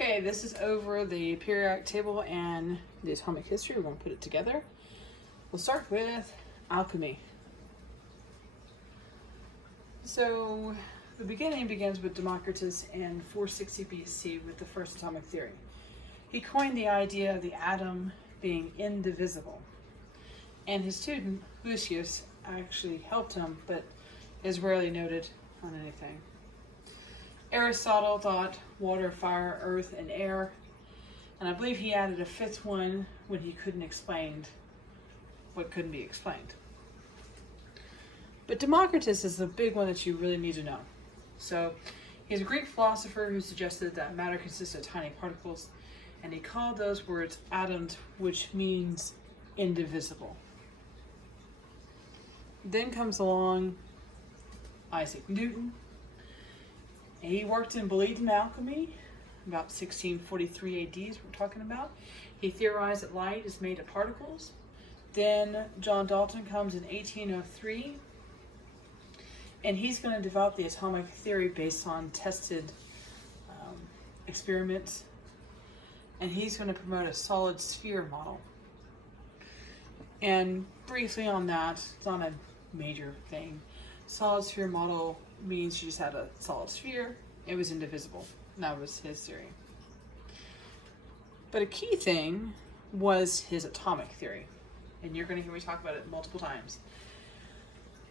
Okay, this is over the periodic table and the atomic history. We're going to put it together. We'll start with alchemy. So the beginning begins with Democritus in 460 BC with the first atomic theory. He coined the idea of the atom being indivisible. And his student, Lucius, actually helped him, but is rarely noted on anything. Aristotle thought water, fire, earth, and air. And I believe he added a fifth one when he couldn't explain what couldn't be explained. But Democritus is the big one that you really need to know. So he's a Greek philosopher who suggested that matter consists of tiny particles, and he called those words atoms, which means indivisible. Then comes along Isaac Newton. He worked and believed in alchemy, about 1643 AD is what we're talking about. He theorized that light is made of particles. Then John Dalton comes in 1803, and he's going to develop the atomic theory based on tested experiments. And he's going to promote a solid sphere model. And briefly on that, it's not a major thing. Solid sphere model means you just had a solid sphere. It was indivisible. And that was his theory. But a key thing was his atomic theory. And you're going to hear me talk about it multiple times.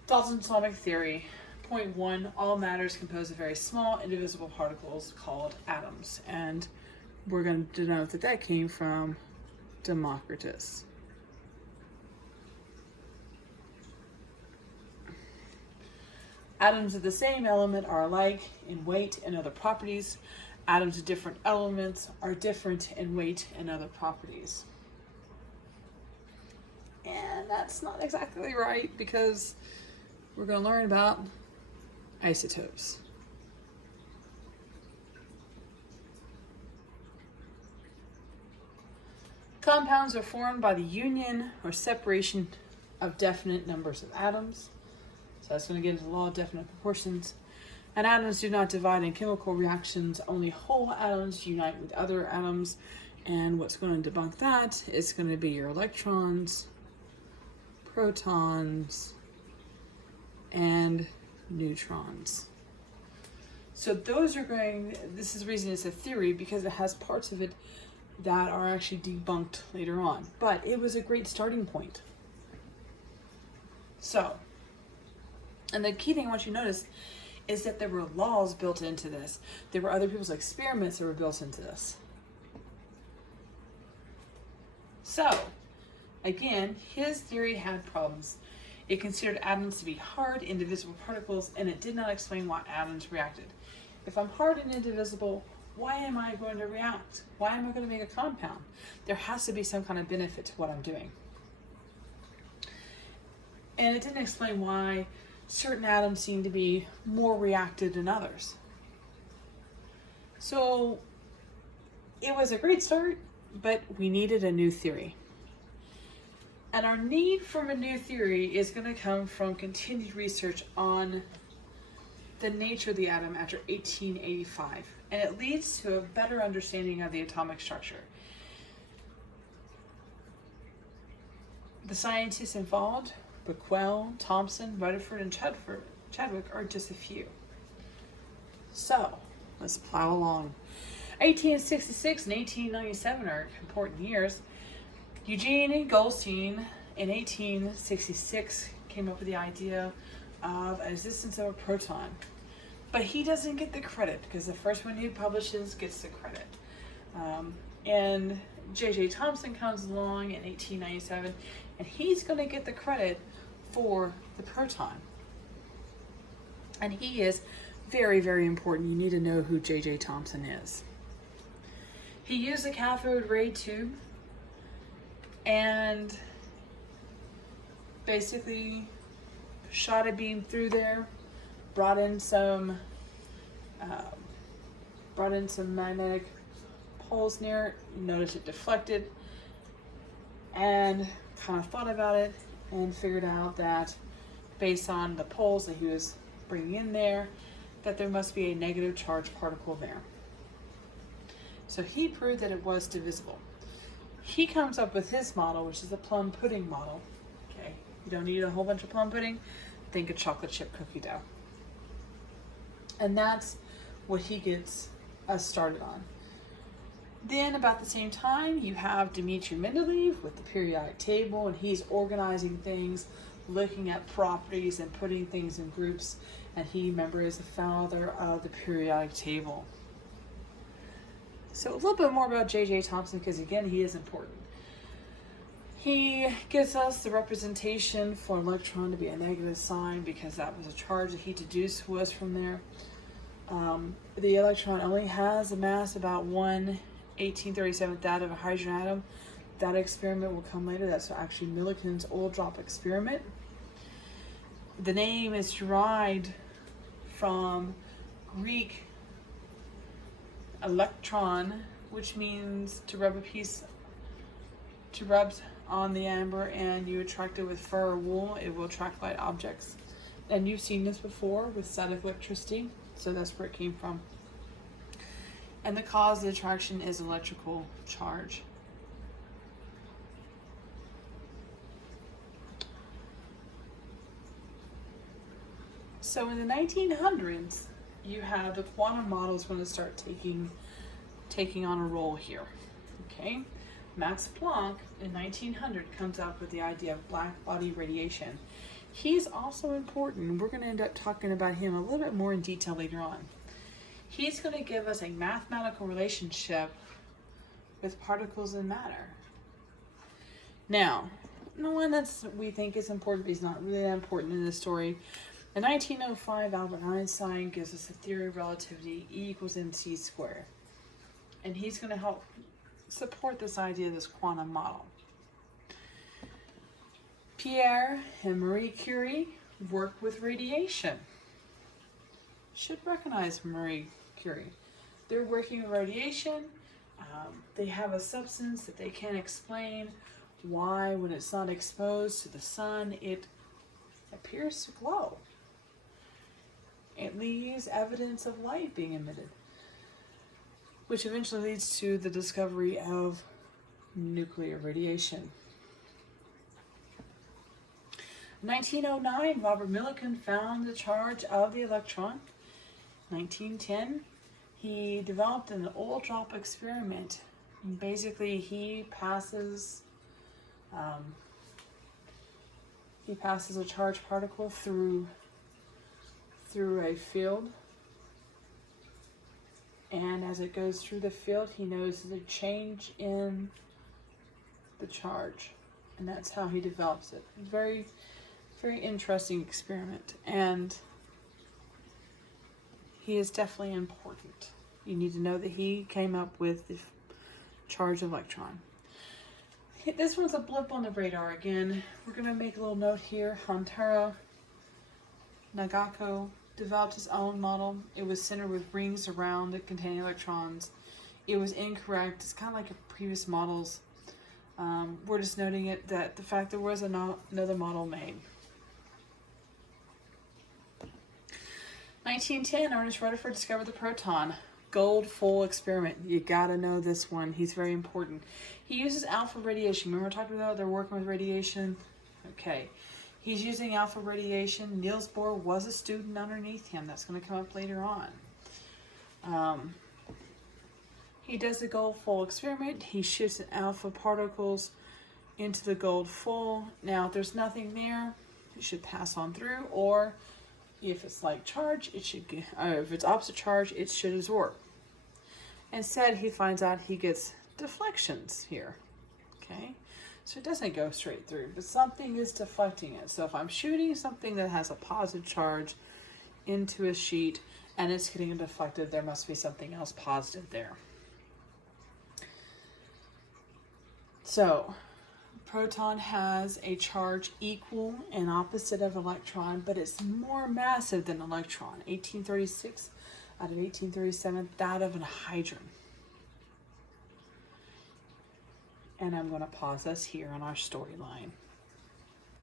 Dalton's atomic theory. Point one, all matter is composed of very small, indivisible particles called atoms. And we're going to denote that that came from Democritus. Atoms of the same element are alike in weight and other properties. Atoms of different elements are different in weight and other properties. And that's not exactly right because we're going to learn about isotopes. Compounds are formed by the union or separation of definite numbers of atoms. So that's going to get into the law of definite proportions. And atoms do not divide in chemical reactions. Only whole atoms unite with other atoms. And what's going to debunk that is going to be your electrons, protons, and neutrons. So those are this is the reason it's a theory, because it has parts of it that are actually debunked later on. But it was a great starting point. So, and the key thing I want you to notice is that there were laws built into this. There were other people's experiments that were built into this. So, again, his theory had problems. It considered atoms to be hard, indivisible particles, and it did not explain why atoms reacted. If I'm hard and indivisible, why am I going to react? Why am I going to make a compound? There has to be some kind of benefit to what I'm doing. And it didn't explain why certain atoms seem to be more reactive than others. So it was a great start, but we needed a new theory. And our need for a new theory is going to come from continued research on the nature of the atom after 1885. And it leads to a better understanding of the atomic structure. The scientists involved, Becquerel, Thomson, Rutherford, and Chadwick are just a few. So, let's plow along. 1866 and 1897 are important years. Eugene Goldstein in 1866 came up with the idea of a existence of a proton. But he doesn't get the credit because the first one he publishes gets the credit. And J.J. Thomson comes along in 1897, and he's going to get the credit for the proton. And he is very, very important. You need to know who J.J. Thomson is. He used a cathode ray tube and basically shot a beam through there, brought in some magnetic poles near it. Notice it deflected, and kind of thought about it and figured out that based on the poles that he was bringing in there, that there must be a negative charge particle there. So he proved that it was divisible. He comes up with his model, which is the plum pudding model. Okay, you don't need a whole bunch of plum pudding. Think of chocolate chip cookie dough. And that's what he gets us started on. Then about the same time, you have Dmitri Mendeleev with the periodic table, and he's organizing things, looking at properties and putting things in groups. And he, remember, is the father of the periodic table. So a little bit more about J.J. Thomson, because again, he is important. He gives us the representation for an electron to be a negative sign, because that was a charge that he deduced was from there. The electron only has a mass about 1/1837 that of a hydrogen atom. That experiment will come later. That's actually Millikan's oil drop experiment. The name is derived from Greek electron, which means to rub on the amber, and you attract it with fur or wool. It will attract light objects. And you've seen this before with static electricity, so that's where it came from. And the cause of the attraction is electrical charge. So in the 1900s, you have the quantum models going to start taking on a role here. Okay, Max Planck in 1900 comes up with the idea of black body radiation. He's also important. We're going to end up talking about him a little bit more in detail later on. He's going to give us a mathematical relationship with particles and matter. Now, the one that's we think is important, but he's not really that important in this story. In 1905, Albert Einstein gives us a theory of relativity, E equals mc squared. And he's going to help support this idea of this quantum model. Pierre and Marie Curie work with radiation. Should recognize Marie Curie. They're working with radiation. They have a substance that they can't explain why, when it's not exposed to the sun, it appears to glow. It leaves evidence of light being emitted, which eventually leads to the discovery of nuclear radiation. In 1909, Robert Millikan found the charge of the electron. 1910, he developed an oil drop experiment. And basically, he passes a charged particle through a field, and as it goes through the field, he notices a change in the charge, and that's how he develops it. Very, very interesting experiment, and he is definitely important. You need to know that he came up with the charged electron. This one's a blip on the radar again. We're going to make a little note here. Hontaro Nagako developed his own model. It was centered with rings around it containing electrons. It was incorrect. It's kind of like previous models. We're just noting it that the fact there was another model made. 1910, Ernest Rutherford discovered the proton. Gold-full experiment. You gotta know this one. He's very important. He uses alpha radiation. Remember I talked about they're working with radiation? Okay. He's using alpha radiation. Niels Bohr was a student underneath him. That's going to come up later on. He does the gold full experiment. He shoots alpha particles into the gold full. Now, if there's nothing there, it should pass on through. Or if it's like charge, it should get, if it's opposite charge, it should absorb. Instead, he finds out he gets deflections here. Okay. So it doesn't go straight through, but something is deflecting it. So if I'm shooting something that has a positive charge into a sheet and it's getting deflected, there must be something else positive there. So proton has a charge equal and opposite of electron, but it's more massive than electron. 1836 out of 1837, that of a hydrogen. And I'm going to pause us here on our storyline.